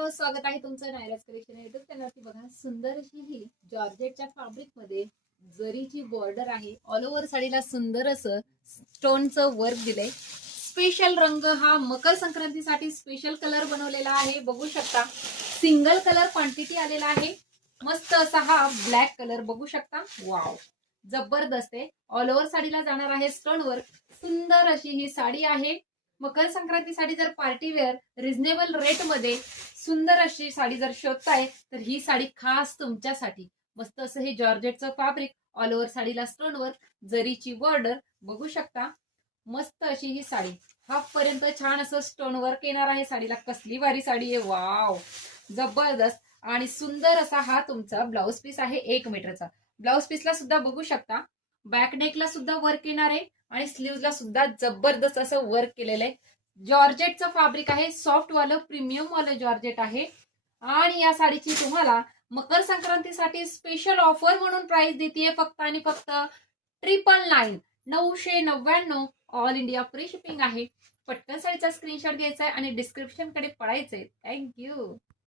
Hello, स्वागत आहे तुमचं नायराज कलेक्शन युट्यूब चॅनलवरती. बघा, सुंदर अशी ही जॉर्जेटच्या फॅब्रिक मध्ये जरीची बॉर्डर आहे. ऑल ओव्हर साडीला सुंदर असं स्टोनचं वर्क दिलंय. स्पेशल रंग हा मकर संक्रांतीसाठी स्पेशल कलर बनवलेला आहे. बघू शकता, सिंगल कलर क्वांटिटी आलेला आहे. मस्त असा हा ब्लॅक कलर बघू शकता. वाव, जबरदस्त आहे. ऑल ओव्हर साडीला जाणार आहे स्टोन वर्क. सुंदर अशी ही साडी आहे. मकर संक्रांतीसाठी जर पार्टी वेअर रिझनेबल रेट मध्ये सुंदर अशी साडी जर शोधताय तर ही साडी खास तुमच्यासाठी. मस्त असं हे जॉर्जेटचं फॅब्रिक, ऑल ओव्हर साडीला स्टोन वर्क, जरीची बॉर्डर बघू शकता. मस्त अशी ही साडी हाफ पर्यंत छान असं स्टोन वर्क येणार आहे साडीला. कसली भारी साडी आहे, वाव, जबरदस्त. आणि सुंदर असा हा तुमचा ब्लाउज पीस आहे 1 मीटरचा. ब्लाउज पीसला सुद्धा बघू शकता, बॅक नेकला सुद्धा वर्क येणार आहे आणि स्लीव्हजला सुद्धा जबरदस्त असं वर्क केलेलं आहे. जॉर्जेटचं फॅब्रिक आहे, सॉफ्ट वालं प्रीमियम वालं जॉर्जेट आहे. आणि या साडीची तुम्हाला मकर संक्रांतीसाठी स्पेशल ऑफर म्हणून प्राइस देते फक्त आणि फक्त 999, 999. ऑल इंडिया फ्री शिपिंग आहे. पटकन साडीचा स्क्रीनशॉट घ्यायचा आहे आणि डिस्क्रिप्शन कडे पडायचंय. थँक्यू.